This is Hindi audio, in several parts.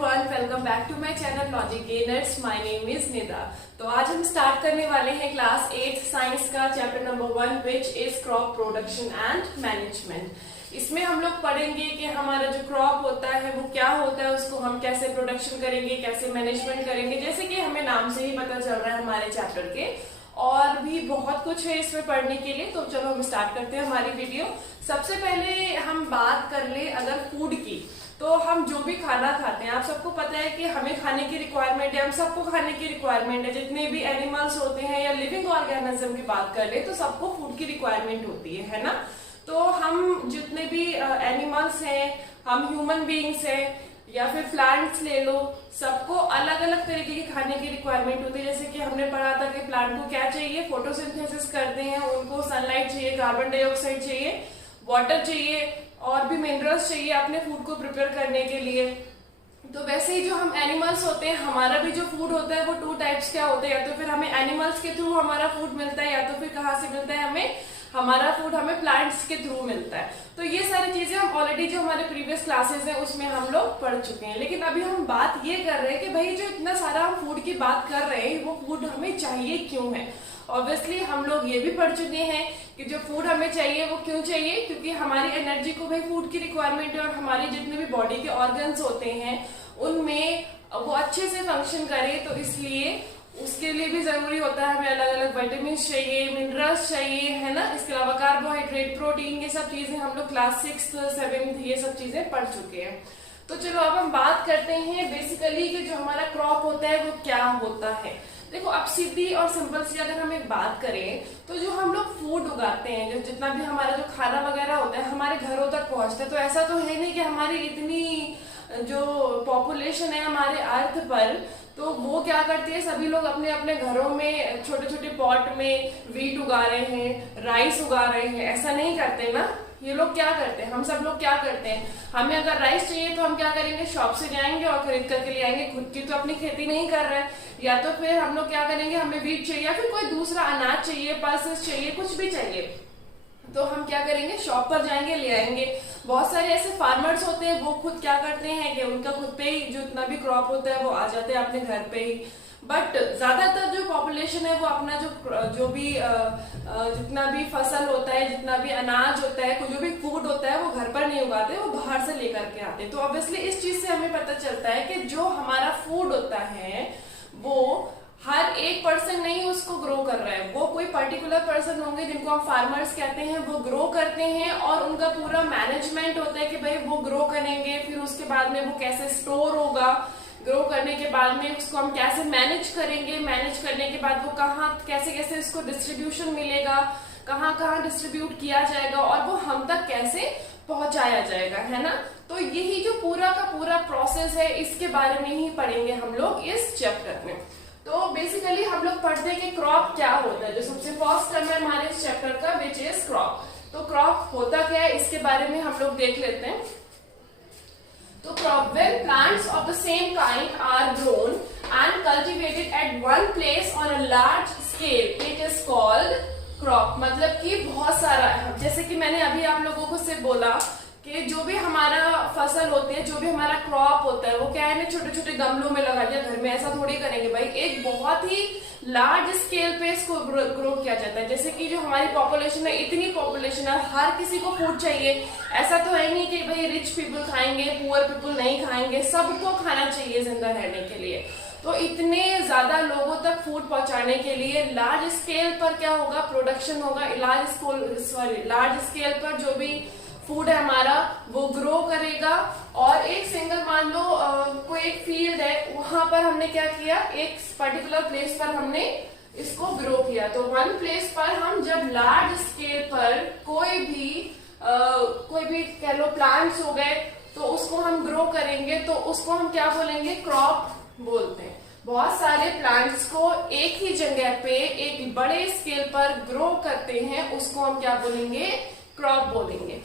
Everyone, welcome back to my channel logic gainers. My name is Nida. तो आज हम स्टार्ट करने वाले हैं क्लास 8 साइंस का chapter number 1 which is crop production and management. इसमें हम लोग पढ़ेंगे कि हमारा जो क्रॉप होता है वो क्या होता है, उसको हम कैसे प्रोडक्शन करेंगे, कैसे मैनेजमेंट करेंगे। जैसे कि हमें नाम से ही पता चल रहा है हमारे चैप्टर के, और भी बहुत कुछ है इसमें पढ़ने के लिए। तो चलो हम स्टार्ट करते हैं हमारी वीडियो। सबसे पहले हम बात कर ले अगर फूड की, तो हम जो भी खाना खाते हैं, आप सबको पता है कि हमें खाने की रिक्वायरमेंट है, हम सबको खाने की रिक्वायरमेंट है। जितने भी एनिमल्स होते हैं या लिविंग ऑर्गेनिज्म की बात कर ले तो सबको फूड की रिक्वायरमेंट होती है ना। तो हम जितने भी एनिमल्स हैं, हम ह्यूमन बीइंग्स हैं या फिर प्लांट्स ले लो, सबको अलग अलग तरीके की खाने की रिक्वायरमेंट होती है। जैसे कि हमने पढ़ा था कि प्लांट को क्या चाहिए, फोटोसिंथेसिस करते हैं, उनको सनलाइट चाहिए, कार्बन डाइऑक्साइड चाहिए, वाटर चाहिए और भी मिनरल्स चाहिए अपने फूड को प्रिपेयर करने के लिए। तो वैसे ही जो हम एनिमल्स होते हैं, हमारा भी जो फूड होता है वो 2 टाइप्स क्या होते हैं, या तो फिर हमें एनिमल्स के थ्रू हमारा फूड मिलता है, या तो फिर कहाँ से मिलता है हमें, हमारा फूड हमें प्लांट्स के थ्रू मिलता है। तो ये सारी चीजें हम ऑलरेडी जो हमारे प्रीवियस क्लासेस हैं उसमें हम लोग पढ़ चुके हैं। लेकिन अभी हम बात ये कर रहे हैं कि भाई जो इतना सारा हम फूड की बात कर रहे हैं वो फूड हमें चाहिए क्यों है। ऑब्वियसली हम लोग ये भी पढ़ चुके हैं कि जो फूड हमें चाहिए वो क्यों चाहिए, क्योंकि हमारी एनर्जी को भाई फूड की रिक्वायरमेंट है, और हमारे जितने भी बॉडी के ऑर्गन्स होते हैं उनमें वो अच्छे से फंक्शन करे, तो इसलिए उसके लिए भी जरूरी होता है हमें अलग अलग विटामिन चाहिए, मिनरल्स चाहिए, है ना। इसके अलावा कार्बोहाइड्रेट, प्रोटीन, ये सब चीजें हम लोग क्लास 6, 7 ये सब चीजें पढ़ चुके हैं। तो चलो अब हम बात करते हैं बेसिकली कि जो हमारा क्रॉप होता है वो क्या होता है। देखो, अब सीधी और सिंपल सी अगर हम एक बात करें तो जो हम लोग फूड उगाते हैं, जो जितना भी हमारा जो खाना वगैरह होता है हमारे घरों तक पहुंचता है। तो ऐसा तो है नहीं कि हमारी इतनी जो पॉपुलेशन है हमारे अर्थ पर, तो वो क्या करती है, सभी लोग अपने अपने घरों में छोटे छोटे पॉट में वीट उगा रहे हैं, राइस उगा रहे हैं। ऐसा नहीं करते ना ये लोग। क्या करते हैं, हम सब लोग क्या करते हैं, हमें अगर राइस चाहिए तो हम क्या करेंगे, शॉप से जाएंगे और खरीद करके ले आएंगे। खुद की तो अपनी खेती नहीं कर रहे हैं। या तो फिर हम लोग क्या करेंगे, हमें वीट चाहिए या फिर कोई दूसरा अनाज चाहिए, पल्सेस चाहिए, कुछ भी चाहिए, तो हम क्या करेंगे, शॉप पर जाएंगे, ले आएंगे। बहुत सारे ऐसे फार्मर्स होते हैं वो खुद क्या करते हैं कि उनका खुद पे ही जो इतना भी क्रॉप होता है वो आ जाते हैं अपने घर पे ही। बट ज्यादातर जो पॉपुलेशन है वो अपना जो भी जितना भी फसल होता है, जितना भी अनाज होता है, जो भी फूड होता है वो घर पर नहीं उगाते, वो बाहर से लेकर के आते हैं। तो ऑब्वियसली इस चीज से हमें पता चलता है कि जो हमारा फूड होता है वो हर एक पर्सन नहीं उसको ग्रो कर रहा है। वो कोई पर्टिकुलर पर्सन होंगे जिनको हम फार्मर्स कहते हैं, वो ग्रो करते हैं और उनका पूरा मैनेजमेंट होता है कि भाई वो ग्रो करेंगे, फिर उसके बाद में वो कैसे स्टोर होगा, ग्रो करने के बाद में उसको हम कैसे मैनेज करेंगे, मैनेज करने के बाद वो कहाँ कैसे कैसे इसको डिस्ट्रीब्यूशन मिलेगा, कहाँ कहाँ डिस्ट्रीब्यूट किया जाएगा और वो हम तक कैसे पहुंचाया जाएगा, है ना। तो यही जो पूरा का पूरा प्रोसेस है इसके बारे में ही पढ़ेंगे हम लोग इस चैप्टर में। तो बेसिकली हम लोग पढ़ते हैं कि क्रॉप क्या होता है। जो सबसे फर्स्ट टर्म है हमारे इस चैप्टर का विच इज क्रॉप। तो क्रॉप होता क्या है इसके बारे में हम लोग देख लेते हैं। तो crop, when plants of the same kind are grown and cultivated at one place on a large scale, it is called crop। मतलब कि बहुत सारा, जैसे कि मैंने अभी आप लोगों को से बोला कि जो भी हमारा फसल होती है, जो भी हमारा क्रॉप होता है वो क्या है ना, छोटे छोटे गमलों में लगा दिया, घर में ऐसा थोड़ी करेंगे भाई। एक बहुत ही लार्ज स्केल पे इसको ग्रो किया जाता है। जैसे कि जो हमारी पॉपुलेशन है, इतनी पॉपुलेशन है, हर किसी को फूड चाहिए। ऐसा तो है नहीं कि भाई रिच पीपल खाएंगे, पुअर पीपल नहीं खाएंगे, सबको खाना चाहिए जिंदा रहने के लिए। तो इतने ज्यादा लोगों तक फूड पहुंचाने के लिए लार्ज स्केल पर क्या होगा, प्रोडक्शन होगा। लार्ज स्केल पर जो भी फूड है हमारा वो ग्रो करेगा। और एक सिंगल, मान लो कोई एक फील्ड है, वहां पर हमने क्या किया, एक पर्टिकुलर प्लेस पर हमने इसको ग्रो किया। तो वन प्लेस पर हम जब लार्ज स्केल पर कोई भी कह लो प्लांट्स हो गए, तो उसको हम ग्रो करेंगे, तो उसको हम क्या बोलेंगे, क्रॉप बोलते हैं। बहुत सारे प्लांट्स को एक ही जगह पे एक बड़े स्केल पर ग्रो करते हैं, उसको हम क्या बोलेंगे, क्रॉप बोलेंगे।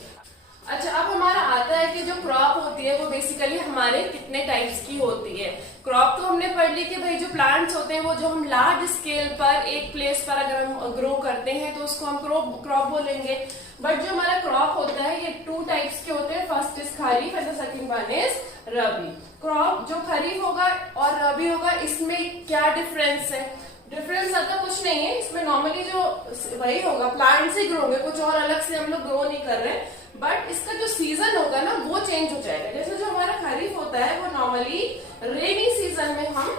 अच्छा, अब हमारा आता है कि जो क्रॉप होती है वो बेसिकली हमारे कितने टाइप्स की होती है। क्रॉप तो हमने पढ़ ली कि भाई जो प्लांट्स होते हैं वो जो हम लार्ज स्केल पर एक प्लेस पर अगर हम ग्रो करते हैं तो उसको हम क्रॉप बोलेंगे। बट जो हमारा क्रॉप होता है ये 2 टाइप्स के होते हैं। First is kharif and the second one is rabi. Crop जो खरीफ होगा और रबी होगा इसमें क्या डिफरेंस है? डिफरेंस ज्यादा कुछ नहीं है, इसमें नॉर्मली जो वही होगा, प्लांट्स ही ग्रो होंगे, कुछ और अलग से हम लोग ग्रो नहीं कर रहे हैं, बट इसका जो सीजन होगा ना वो चेंज हो जाएगा। जैसे जो हमारा खरीफ होता है वो नॉर्मली रेनी सीजन में हम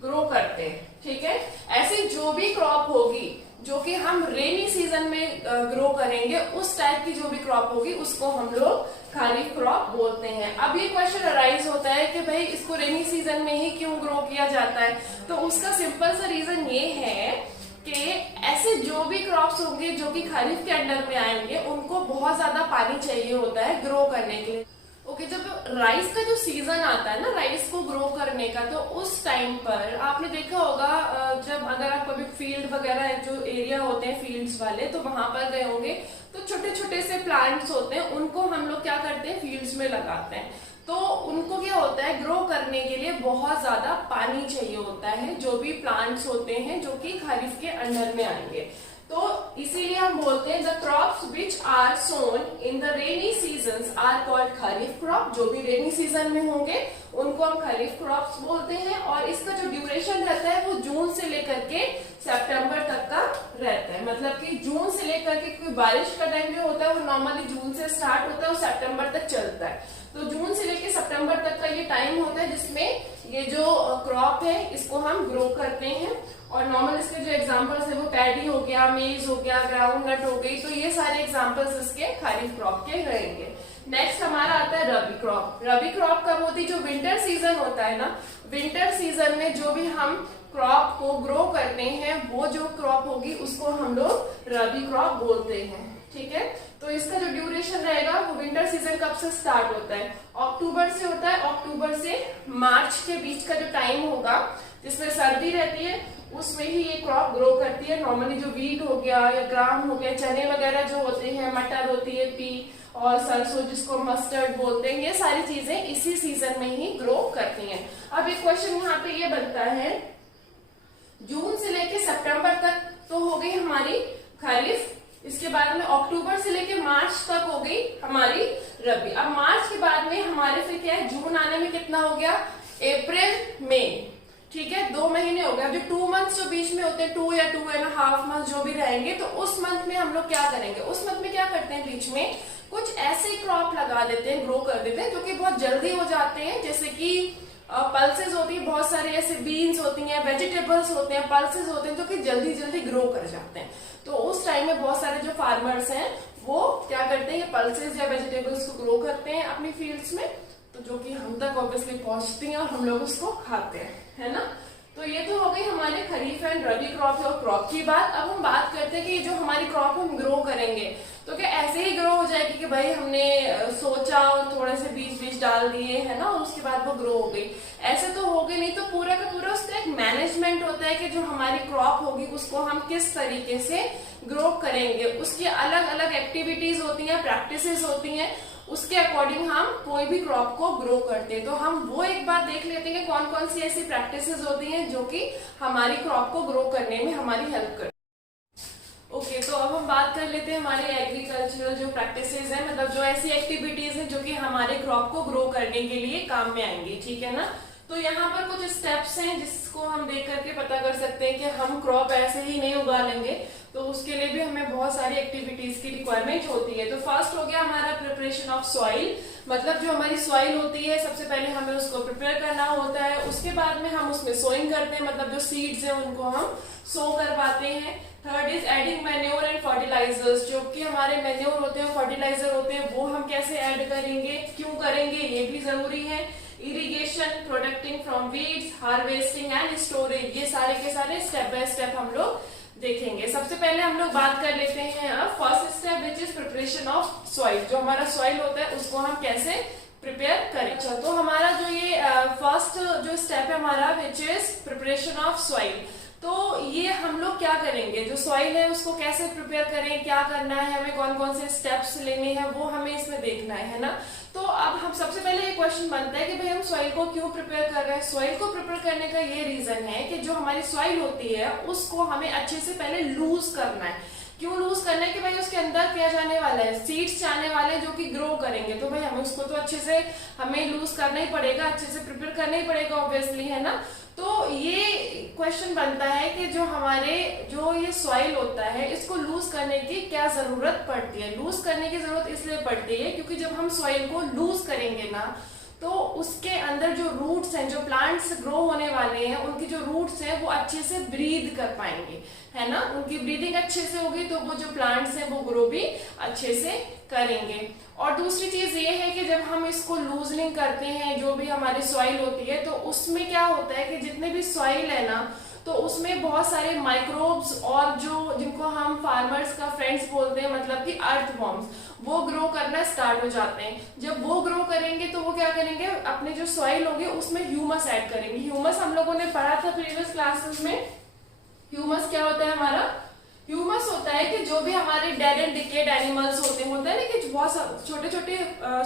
ग्रो करते हैं, ठीक है। ऐसे जो भी क्रॉप होगी जो कि हम रेनी सीजन में ग्रो करेंगे, उस टाइप की जो भी क्रॉप होगी उसको हम लोग खरीफ क्रॉप बोलते हैं। अब ये क्वेश्चन अराइज होता है कि भाई इसको रेनी सीजन में ही क्यों ग्रो किया जाता है? तो उसका सिंपल सा रीजन ये है कि ऐसे जो भी क्रॉप्स होंगे जो कि खरीफ के अंडर में आएंगे उनको बहुत ज्यादा पानी चाहिए होता है ग्रो करने के लिए। ओके, जब राइस का जो सीजन आता है ना राइस को ग्रो करने का, तो उस टाइम पर आपने देखा होगा, जब अगर आप कभी फील्ड वगैरह जो एरिया होते हैं फील्ड्स वाले, तो वहां पर गए होंगे तो छोटे छोटे से प्लांट्स होते हैं, उनको हम लोग क्या करते हैं फील्ड्स में लगाते हैं। तो उनको क्या होता है ग्रो करने के लिए बहुत ज्यादा पानी चाहिए होता है, जो भी प्लांट्स होते हैं जो कि खरीफ के अंडर में आएंगे। तो इसीलिए हम बोलते हैं the crops which are sown in the rainy seasons are called kharif crop. जो भी रेनी सीजन में होंगे उनको हम खरीफ क्रॉप्स बोलते हैं, और इसका जो ड्यूरेशन रहता है वो जून से लेकर के सितंबर तक का रहता है। मतलब कि जून से लेकर के, क्योंकि बारिश का टाइम जो होता है वो नॉर्मली जून से स्टार्ट होता है और सितंबर तक चलता है। तो जून से लेकर सितंबर तक का ये टाइम होता है जिसमें ये जो क्रॉप है इसको हम ग्रो करते हैं। और नॉर्मल इसके जो एग्जांपल्स है वो पैडी हो गया, मेज हो गया, ग्राउंडनट हो गई, तो ये सारे एग्जांपल्स इसके खरीफ क्रॉप के रहेंगे। नेक्स्ट हमारा आता है रबी क्रॉप। रबी क्रॉप कब होती है? जो विंटर सीजन होता है ना, विंटर सीजन में जो भी हम क्रॉप को ग्रो करते हैं वो जो क्रॉप होगी उसको हम लोग रबी क्रॉप बोलते हैं, ठीक है। तो इसका जो ड्यूरेशन रहेगा वो विंटर सीजन कब से स्टार्ट होता है? अक्टूबर से होता है। अक्टूबर से मार्च के बीच का जो टाइम होगा जिसमें सर्दी रहती है उसमें ही ये क्रॉप ग्रो करती है। नॉर्मली जो वीट हो गया या ग्राम हो गया, चने वगैरह जो होते हैं, मटर होती है, पी और सरसों जिसको मस्टर्ड बोलते हैं, ये सारी चीजें इसी सीजन में ही ग्रो करती हैं। अब एक क्वेश्चन यहाँ पे ये बनता है, जून से लेके सितंबर तक तो हो गई हमारी खरीफ, इसके बाद में अक्टूबर से लेके मार्च तक हो गई हमारी रबी। अब मार्च के बाद में हमारे फिर क्या है, जून आने में कितना हो गया? अप्रैल मई, ठीक है, 2 महीने हो गए। अब जो 2 मंथ्स जो बीच में होते हैं, 2 या 2.5 मंथ जो भी रहेंगे, तो उस मंथ में हम लोग क्या करेंगे? उस मंथ में क्या करते हैं, बीच में कुछ ऐसे क्रॉप लगा देते हैं, ग्रो कर देते हैं जो कि बहुत जल्दी हो जाते हैं। जैसे कि पल्सेस होती है, बहुत सारे ऐसे बीन्स होती हैं, वेजिटेबल्स होते हैं, पल्सेस होते हैं जो कि जल्दी जल्दी ग्रो कर जाते हैं। तो उस टाइम में बहुत सारे जो फार्मर्स हैं वो क्या करते हैं, ये पल्सेस या वेजिटेबल्स को ग्रो करते हैं अपनी फील्ड्स में, तो जो कि हम तक ऑब्वियसली पहुंचती हैं और हम लोग उसको खाते हैं, है ना। तो ये तो हो गई हमारे खरीफ एंड रबी क्रॉप और क्रॉप की बात। अब हम बात करते हैं कि जो हमारी क्रॉप हम ग्रो करेंगे तो क्या ऐसे ही ग्रो हो जाएगी कि भाई हमने सोचा और थोड़े से बीज डाल दिए, है ना, और उसके बाद वो ग्रो हो गई? ऐसे तो होगी नहीं। तो पूरा का पूरा उसका एक मैनेजमेंट होता है कि जो हमारी क्रॉप होगी उसको हम किस तरीके से ग्रो करेंगे। उसकी अलग अलग एक्टिविटीज होती हैं, प्रैक्टिसेस होती हैं, उसके अकॉर्डिंग हम कोई भी क्रॉप को ग्रो करते हैं। तो हम वो एक बार देख लेते हैं कि कौन कौन सी ऐसी प्रैक्टिसेस होती हैं जो कि हमारी क्रॉप को ग्रो करने में हमारी हेल्प करती है। ओके, तो अब हम बात कर लेते हैं हमारे एग्रीकल्चरल जो प्रैक्टिसेस हैं, मतलब जो ऐसी एक्टिविटीज हैं जो कि हमारे क्रॉप को ग्रो करने के लिए काम में आएंगी, ठीक है ना। तो यहाँ पर कुछ स्टेप्स हैं जिसको हम देख करके पता कर सकते हैं कि हम क्रॉप ऐसे ही नहीं उगा लेंगे, तो उसके लिए भी हमें बहुत सारी एक्टिविटीज की रिक्वायरमेंट होती है। तो फर्स्ट हो गया हमारा प्रिपरेशन ऑफ सॉइल, मतलब जो हमारी सॉइल होती है सबसे पहले हमें उसको प्रिपेयर करना होता है। उसके बाद में हम उसमें सोइंग करते हैं, मतलब जो सीड्स हैं उनको हम सो करवाते हैं। Third is adding manure and fertilisers, जो कि हमारे मैन्योर होते हैं, फर्टिलाइजर होते हैं, वो हम कैसे ऐड करेंगे, क्यों करेंगे, ये भी जरूरी है। Irrigation, protecting from weeds, harvesting and storage, ये सारे के सारे स्टेप बाय स्टेप हम लोग देखेंगे। सबसे पहले हम लोग बात कर लेते हैं first step which is preparation of soil. जो हमारा सॉइल होता है उसको हम कैसे प्रिपेयर करें। अच्छा, तो हमारा जो ये फर्स्ट जो स्टेप है हमारा which is preparation of soil, तो ये हम लोग क्या करेंगे, जो सॉइल है उसको कैसे प्रिपेयर करें, क्या करना है, हमें कौन कौन से स्टेप्स लेने हैं वो हमें इसमें देखना है ना। तो अब हम सबसे पहले ये क्वेश्चन बनता है कि भाई हम सॉइल को क्यों प्रिपेयर कर रहे हैं। सॉइल को प्रिपेयर करने का ये रीजन है कि जो हमारी सॉइल होती है उसको हमें अच्छे से पहले लूज करना है। क्यों लूज करना है कि भाई उसके अंदर क्या जाने वाला है, सीड्स जाने वाले हैं जो कि ग्रो करेंगे, तो भाई हमें उसको तो अच्छे से हमें लूज करना ही पड़ेगा, अच्छे से प्रिपेयर करना ही पड़ेगा ऑब्वियसली, है ना। तो ये क्वेश्चन बनता है कि जो हमारे जो ये सॉइल होता है इसको लूज करने की क्या जरूरत पड़ती है। लूज करने की जरूरत इसलिए पड़ती है क्योंकि जब हम सॉइल को लूज करेंगे ना तो उसके अंदर जो रूट्स हैं, जो प्लांट्स ग्रो होने वाले हैं, उनकी जो रूट्स हैं वो अच्छे से ब्रीद कर पाएंगे, है ना। उनकी ब्रीदिंग अच्छे से होगी तो वो जो प्लांट्स हैं वो ग्रो भी अच्छे से करेंगे। और दूसरी चीज ये है कि जब हम इसको लूजनिंग करते हैं, जो भी हमारी सॉइल होती है, तो उसमें क्या होता है कि जितने भी सॉइल है ना तो उसमें बहुत सारे माइक्रोब्स और जो जिनको हम फार्मर्स का फ्रेंड्स बोलते हैं, मतलब कि अर्थवॉर्म्स, वो ग्रो करना स्टार्ट हो जाते हैं। जब वो ग्रो करेंगे तो वो क्या करेंगे, अपने जो सॉइल होगी उसमें ह्यूमस ऐड करेंगे। ह्यूमस हम लोगों ने पढ़ा था प्रीवियस क्लासेस में। ह्यूमस क्या होता है हमारा, ह्यूमस होता है कि जो भी हमारे डेड एंड डिकेड एनिमल्स होते हैं ना कि बहुत छोटे छोटे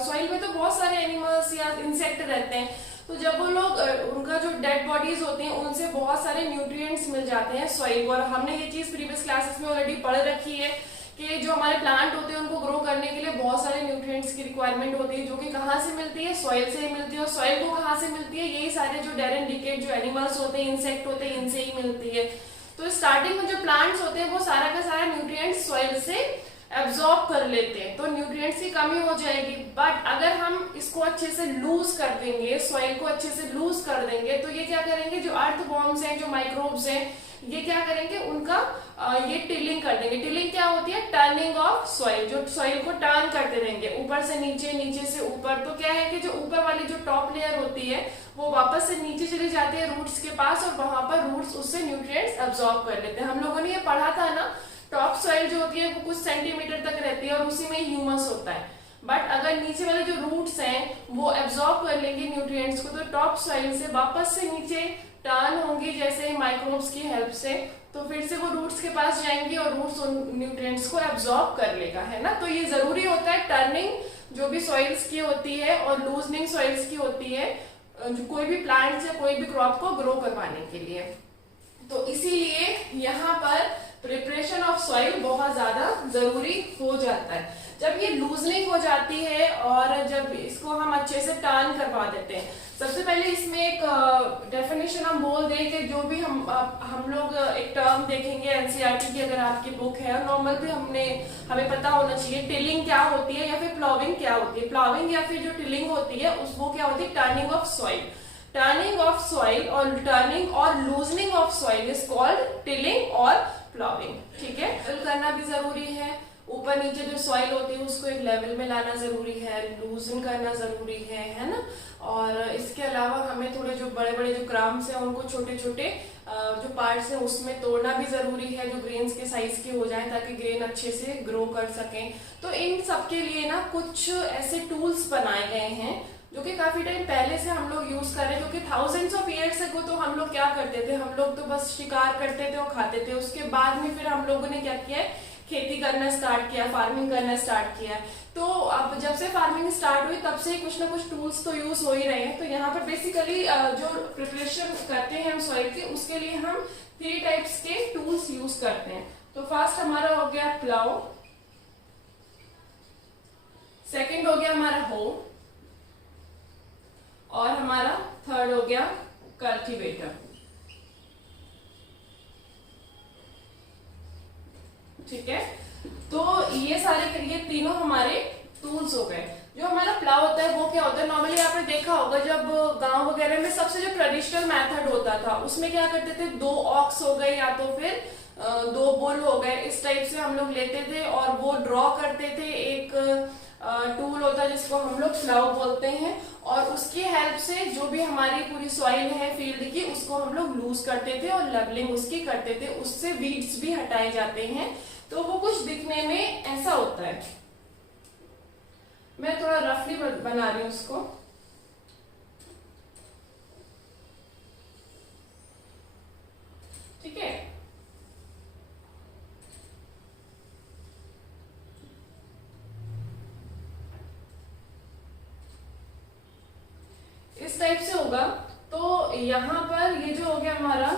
सॉइल में तो बहुत सारे एनिमल्स या इंसेक्ट रहते हैं, तो जब वो लोग उनका जो डेड बॉडीज होती हैं उनसे बहुत सारे न्यूट्रिएंट्स मिल जाते हैं सॉइल को। और हमने ये चीज प्रीवियस क्लासेस में ऑलरेडी पढ़ रखी है कि जो हमारे प्लांट होते हैं उनको ग्रो करने के लिए बहुत सारे न्यूट्रिएंट्स की रिक्वायरमेंट होती है, जो कि कहाँ से मिलती है, सॉइल से ही मिलती है। और सॉइल को कहाँ से मिलती है, यही सारे जो डेड एंड डिकेड जो एनिमल्स होते हैं, इंसेक्ट होते हैं, इनसे ही मिलती है। तो स्टार्टिंग में जो प्लांट्स होते हैं वो सारा का सारा न्यूट्रिएंट्स सॉइल से एब्जॉर्ब कर लेते हैं, तो न्यूट्रिएंट्स की कमी हो जाएगी। बट अगर हम इसको अच्छे से लूज कर देंगे, सॉइल को अच्छे से लूज कर देंगे, तो ये क्या करेंगे, जो अर्थवॉर्म्स हैं, जो माइक्रोब्स हैं, ये क्या करेंगे, उनका ये टिलिंग कर देंगे। टिलिंग क्या होती है, टर्निंग ऑफ सॉइल, जो सॉइल को टर्न करते रहेंगे ऊपर से नीचे, नीचे से ऊपर। तो क्या है कि जो ऊपर वाली जो टॉप लेयर होती है वो वापस से नीचे चली जाती है रूट्स के पास, और वहां पर रूट्स उससे न्यूट्रिएंट्स एब्जॉर्ब कर लेते हैं। हम लोगों ने ये पढ़ा था ना, टॉप सॉइल जो होती है वो कुछ सेंटीमीटर तक रहती है और उसी में ह्यूमस होता है। बट अगर नीचे वाले जो रूट्स हैं वो एब्जॉर्ब कर लेंगे न्यूट्रिएंट्स को, तो टॉप सॉइल से वापस से नीचे टर्न होंगी जैसे माइक्रोब्स की हेल्प से, तो फिर से वो रूट्स के पास जाएंगी और रूट्स उन न्यूट्रिएंट्स को एब्जॉर्ब कर लेगा, है ना। तो ये जरूरी होता है टर्निंग जो भी सॉइल्स की होती है और लूजनिंग सॉइल्स की होती है, जो कोई भी प्लांट्स या कोई भी क्रॉप को ग्रो करवाने के लिए। तो इसीलिए यहाँ पर प्रिपरेशन ऑफ सॉइल बहुत ज्यादा जरूरी हो जाता है। जब ये लूजनिंग हो जाती है और जब इसको हम अच्छे से टर्न करवा देते हैं, सबसे पहले इसमें एक डेफिनेशन हम बोल दें कि जो भी हम लोग एक टर्म देखेंगे एनसीईआरटी की अगर आपकी बुक है, और नॉर्मल भी हमें पता होना चाहिए टिलिंग क्या होती है या फिर प्लॉविंग क्या होती है। प्लॉविंग या फिर जो टिलिंग होती है वो क्या होती है, turning of soil. Turning of soil और टर्निंग और loosening of soil is called tilling और प्लॉविंग, ठीक है। फिल करना भी जरूरी है, ऊपर नीचे जो सॉइल होती है उसको एक लेवल में लाना जरूरी है, लूजन करना जरूरी है ना। और इसके अलावा हमें थोड़े जो बड़े बड़े जो ग्राम्स हैं उनको छोटे छोटे जो पार्ट्स हैं उसमें तोड़ना भी जरूरी है, जो ग्रेन्स के साइज के हो जाएं ताकि ग्रेन अच्छे से ग्रो कर सकें। तो इन सब के लिए ना कुछ ऐसे टूल्स बनाए गए हैं जो कि काफी टाइम पहले से हम लोग यूज कर रहे हैं, जो कि थाउजेंड्स ऑफ ईयर्स अगो तो हम लोग क्या करते थे, हम लोग तो बस शिकार करते थे और खाते थे। उसके बाद में फिर हम लोगों ने क्या किया है, खेती करना स्टार्ट किया, फार्मिंग करना स्टार्ट किया। तो अब जब से फार्मिंग स्टार्ट हुई तब से कुछ ना कुछ टूल्स तो यूज हो ही रहे हैं। तो यहाँ पर बेसिकली जो प्रिपरेशन करते हैं हम सॉइल की, उसके लिए हम 3 टाइप्स के टूल्स यूज करते हैं। तो फर्स्ट हमारा हो गया प्लाउ, सेकेंड हो गया हमारा हो, और हमारा थर्ड हो गया कल्टीवेटर, ठीक है। तो ये तीनों हमारे टूल्स हो गए। जो हमारा प्लाव होता है वो क्या होता है, नॉर्मली आपने देखा होगा जब गांव वगैरह में सबसे जो ट्रेडिशनल मेथड होता था उसमें क्या करते थे, 2 ऑक्स हो गए या तो फिर 2 बुल हो गए, इस टाइप से हम लोग लेते थे और वो ड्रॉ करते थे। एक टूल होता है जिसको हम लोग प्लाव बोलते हैं, और उसकी हेल्प से जो भी हमारी पूरी सॉइल है फील्ड की उसको हम लोग लूज करते थे और लेवलिंग उसकी करते थे, उससे वीड्स भी हटाए जाते हैं। तो वो कुछ दिखने में ऐसा होता है। मैं थोड़ा रफली बना रही हूँ उसको, ठीक है। इस टाइप से होगा। तो यहां पर ये जो हो गया हमारा,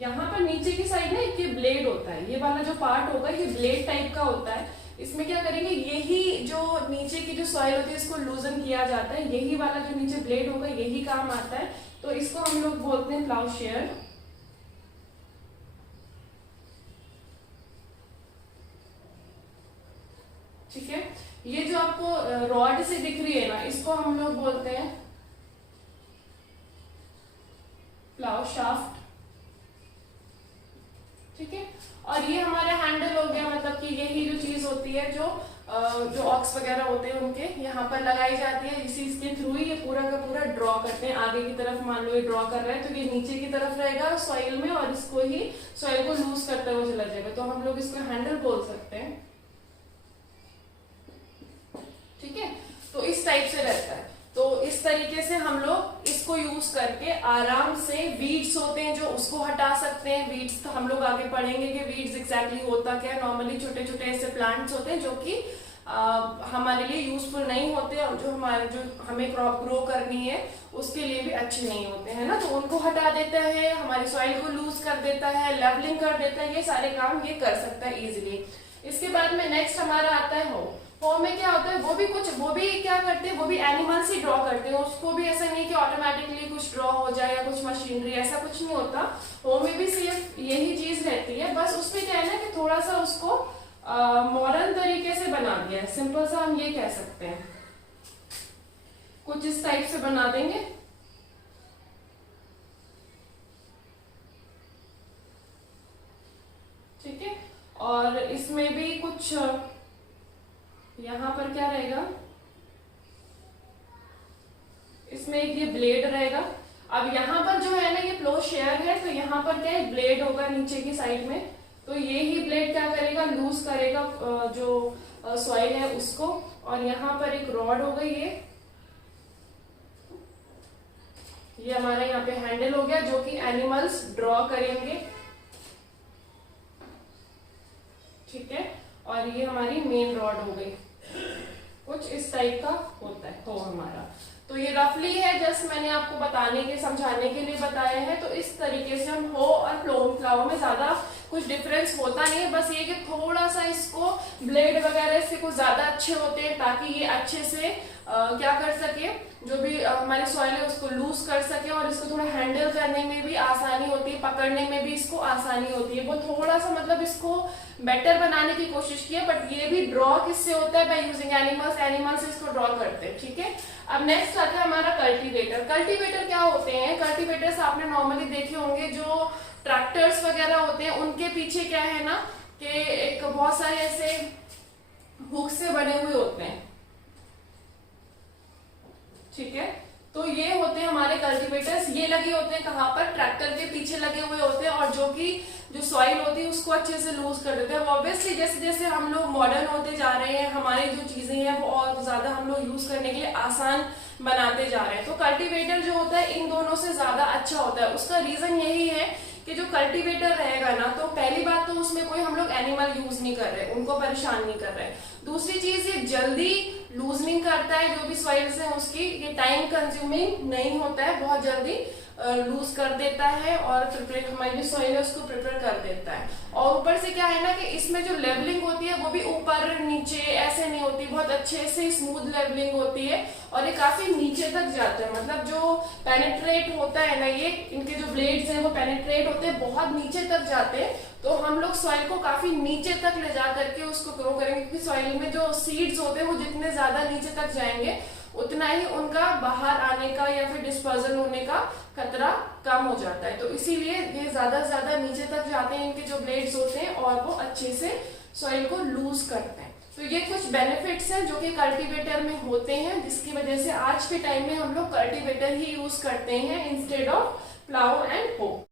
यहाँ पर नीचे की साइड ना एक ये ब्लेड होता है, ये वाला जो पार्ट होगा ये ब्लेड टाइप का होता है। इसमें क्या करेंगे, यही जो नीचे की जो सॉइल होती है इसको लूजन किया जाता है, यही वाला जो नीचे ब्लेड होगा यही काम आता है। तो इसको हम लोग बोलते हैं प्लाउशेयर। ठीक है, ये जो आपको रॉड से दिख रही है ना, इसको हम लोग बोलते हैं प्लाउ शाफ्ट। ठीक है, और ये हमारा हैंडल हो गया, मतलब कि यही जो चीज होती है जो ऑक्स वगैरह होते हैं उनके यहाँ पर लगाई जाती है। इसी इसके थ्रू ही ये पूरा का पूरा ड्रॉ करते हैं। आगे की तरफ मान लो ये ड्रॉ कर रहे हैं तो ये नीचे की तरफ रहेगा सॉइल में, और इसको ही सॉइल को लूज करते हुए चला जाएगा, तो हम लोग इसको हैंडल बोल सकते हैं। ठीक है, तो इस टाइप से रहता है। तो इस तरीके से हम लोग इसको यूज करके आराम से वीड्स होते हैं जो उसको हटा सकते हैं। वीड्स तो हम लोग आगे पढ़ेंगे कि वीड्स एग्जैक्टली होता क्या है। नॉर्मली छोटे छोटे ऐसे प्लांट्स होते हैं जो कि हमारे लिए यूजफुल नहीं होते, और जो हमें क्रॉप ग्रो करनी है उसके लिए भी अच्छे नहीं होते हैं ना, तो उनको हटा देता है, हमारी सॉइल को लूज कर देता है, लेवलिंग कर देता है, ये सारे काम ये कर सकता है इजिली। इसके बाद में नेक्स्ट हमारा आता है हो में क्या होता है, वो भी क्या करते हैं, वो भी एनिमल्स ही ड्रॉ करते हैं। उसको भी ऐसा नहीं कि ऑटोमेटिकली कुछ ड्रॉ हो जाए या कुछ मशीनरी, ऐसा कुछ नहीं होता। हो में भी सिर्फ यही चीज रहती है, बस उसमें क्या है ना कि थोड़ा सा उसको मॉडर्न तरीके से बना दिया है। सिंपल सा हम ये कह सकते हैं, कुछ इस टाइप से बना देंगे। ठीक है, और इसमें भी कुछ यहाँ पर क्या रहेगा, इसमें एक ये ब्लेड रहेगा। अब यहाँ पर जो है ना ये प्लाउशेयर है, तो यहाँ पर क्या है, ब्लेड होगा नीचे की साइड में, तो ये ही ब्लेड क्या करेगा, लूज करेगा जो सॉइल है उसको। और यहाँ पर एक रॉड होगा, ये हमारा यहाँ पे हैंडल हो गया जो कि एनिमल्स ड्रॉ करेंगे। ठीक है, और ये हमारी मेन रॉड हो गई। कुछ इस टाइप का होता है हो हमारा। तो ये रफली है, जस्ट मैंने आपको बताने के समझाने के लिए बताया है। तो इस तरीके से हम हो और प्लाउ में ज्यादा कुछ डिफरेंस होता नहीं है, बस ये कि थोड़ा सा इसको ब्लेड वगैरह से कुछ ज्यादा अच्छे होते हैं ताकि ये अच्छे से क्या कर सके, जो भी हमारी सॉइल है उसको लूज कर सके, और इसको थोड़ा हैंडल करने में भी आसानी होती है, पकड़ने में भी इसको आसानी होती है। वो थोड़ा सा मतलब इसको बेटर बनाने की कोशिश की है, बट ये भी ड्रॉ किससे होता है, बाय यूजिंग एनिमल्स इसको ड्रॉ करते हैं। ठीक है, अब नेक्स्ट आता है हमारा कल्टीवेटर। कल्टीवेटर क्या होते हैं, कल्टीवेटर्स आपने नॉर्मली देखे होंगे, जो ट्रैक्टर्स वगैरह होते हैं उनके पीछे क्या है ना कि एक बहुत सारे ऐसे हुक से बने हुए होते हैं। ठीक है, तो ये होते हैं हमारे कल्टीवेटर्स। ये लगे होते हैं कहाँ पर, ट्रैक्टर के पीछे लगे हुए होते हैं, और जो सॉइल होती है उसको अच्छे से लूज कर देते हैं। ऑब्वियसली जैसे जैसे हम लोग मॉडर्न होते जा रहे हैं, हमारी जो चीजें हैं वो और ज्यादा हम लोग यूज करने के लिए आसान बनाते जा रहे हैं। तो कल्टीवेटर जो होता है इन दोनों से ज्यादा अच्छा होता है। उसका रीजन यही है कि जो कल्टीवेटर रहेगा ना, तो पहली बात तो उसमें कोई हम लोग एनिमल यूज नहीं कर रहे, उनको परेशान नहीं कर रहे। दूसरी चीज, ये जल्दी लूजनिंग करता है, जो भी सॉइल्स है उसकी, ये टाइम कंज्यूमिंग नहीं होता है, बहुत जल्दी लूज कर देता है, और हमारी जो सॉइल है उसको प्रिपेयर कर देता है। और ऊपर से क्या है ना कि इसमें जो लेवलिंग होती है वो भी ऊपर नीचे ऐसे नहीं होती, बहुत अच्छे से स्मूथ लेवलिंग होती है, और ये काफी नीचे तक जाते हैं। मतलब जो पेनिट्रेट होता है ना, ये इनके जो ब्लेड्स हैं वो पेनिट्रेट होते हैं, बहुत नीचे तक जाते हैं। तो हम लोग सॉइल को काफी नीचे तक ले जा करके उसको ग्रो करेंगे, क्योंकि सॉइल में जो सीड्स होते हैं वो जितने ज्यादा नीचे तक जाएंगे उतना ही उनका बाहर आने का या फिर डिस्पर्जन होने का खतरा कम हो जाता है। तो इसीलिए ये ज्यादा से ज्यादा नीचे तक जाते हैं इनके जो ब्लेड्स होते हैं, और वो अच्छे से सॉइल को लूज करते हैं। तो ये कुछ बेनिफिट्स हैं जो कि कल्टीवेटर में होते हैं, जिसकी वजह से आज के टाइम में हम लोग कल्टीवेटर ही यूज करते हैं इंस्टेड ऑफ प्लाउ एंड हो।